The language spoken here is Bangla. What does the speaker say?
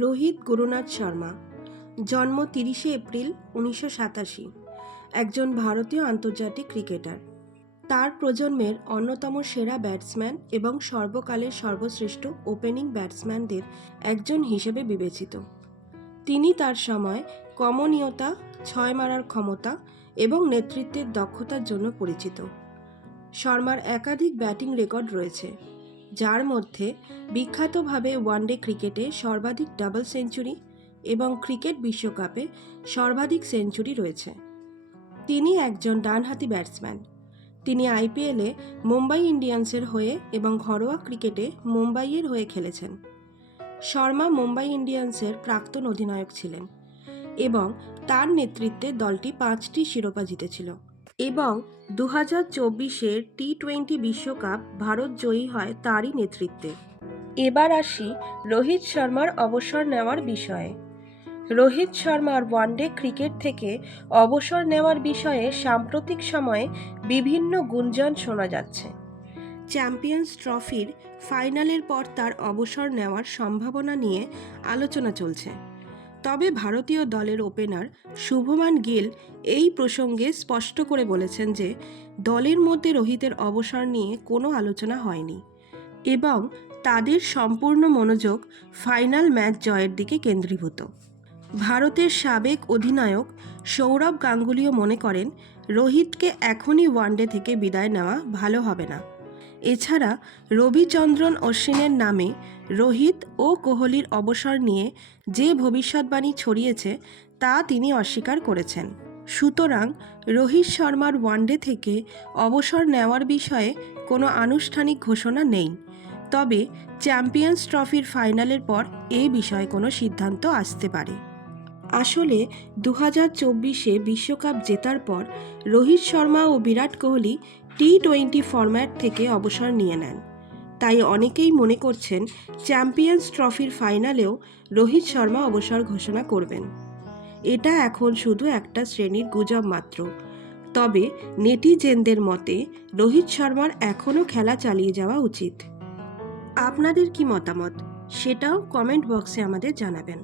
রোহিত গুরুনাথ শর্মা। জন্ম তিরিশে এপ্রিল উনিশশো সাতাশি। একজন ভারতীয় আন্তর্জাতিক ক্রিকেটার। তার প্রজন্মের অন্যতম সেরা ব্যাটসম্যান এবং সর্বকালের সর্বশ্রেষ্ঠ ওপেনিং ব্যাটসম্যানদের একজন হিসেবে বিবেচিত। তিনি তার সময় কমনীয়তা, ছয় মারার ক্ষমতা এবং নেতৃত্বের দক্ষতার জন্য পরিচিত। শর্মার একাধিক ব্যাটিং রেকর্ড রয়েছে। যার মধ্যে বিখ্যাতভাবে ওয়ানডে ক্রিকেটে সর্বাধিক ডাবল সেঞ্চুরি এবং ক্রিকেট বিশ্বকাপে সর্বাধিক সেঞ্চুরি রয়েছে। তিনি একজন ডানহাতি ব্যাটসম্যান। তিনি আইপিএলে মুম্বাই ইন্ডিয়ান্সের হয়ে এবং ঘরোয়া ক্রিকেটে মুম্বাইয়ের হয়ে খেলেছেন। শর্মা মুম্বাই ইন্ডিয়ান্সের প্রাক্তন অধিনায়ক ছিলেন এবং তার নেতৃত্বে দলটি পাঁচটি শিরোপা জিতেছিল। এবং দু হাজার চব্বিশের টি টোয়েন্টি বিশ্বকাপ ভারত জয়ী হয় তারই নেতৃত্বে। এবার আসি রোহিত শর্মার অবসর নেওয়ার বিষয়ে। রোহিত শর্মার ওয়ানডে ক্রিকেট থেকে অবসর নেওয়ার বিষয়ে সাম্প্রতিক সময়ে বিভিন্ন গুঞ্জন শোনা যাচ্ছে। চ্যাম্পিয়ন্স ট্রফির ফাইনালের পর তার অবসর নেওয়ার সম্ভাবনা নিয়ে আলোচনা চলছে। তবে ভারতীয় দলের ওপেনার শুভমান গিল এই প্রসঙ্গে স্পষ্ট করে বলেছেন যে, দলের মধ্যে রোহিতের অবসর নিয়ে কোনো আলোচনা হয়নি এবং তাদের সম্পূর্ণ মনোযোগ ফাইনাল ম্যাচ জয়ের দিকে কেন্দ্রীভূত। ভারতের সাবেক অধিনায়ক সৌরভ গাঙ্গুলিও মনে করেন, রোহিতকে এখনই ওয়ানডে থেকে বিদায় নেওয়া ভালো হবে না। এছাড়া রবিচন্দ্রন অশ্বিনের নামে রোহিত ও কোহলির অবসর নিয়ে যে ভবিষ্যৎবাণী ছড়িয়েছে, তা তিনি অস্বীকার করেছেন। সুতরাং রোহিত শর্মার ওয়ানডে থেকে অবসর নেওয়ার বিষয়ে কোনো আনুষ্ঠানিক ঘোষণা নেই। তবে চ্যাম্পিয়ন্স ট্রফির ফাইনালের পর এ বিষয়ে কোনো সিদ্ধান্ত আসতে পারে। আসলে দু হাজার চব্বিশে বিশ্বকাপ জেতার পর রোহিত শর্মা ও Virat Kohli T twenty format থেকে অবসর নিয়ে নেন। তাই অনেকেই মনে করছেন চ্যাম্পিয়ন্স ট্রফির ফাইনালেও রোহিত শর্মা অবসর ঘোষণা করবেন। এটা এখন শুধু একটা শ্রেণির গুজব মাত্র। তবে নেটিজেনদের মতে রোহিত শর্মার এখনও খেলা চালিয়ে যাওয়া উচিত। আপনাদের কি মতামত? সেটাও কমেন্ট বক্সে আমাদের জানাবেন।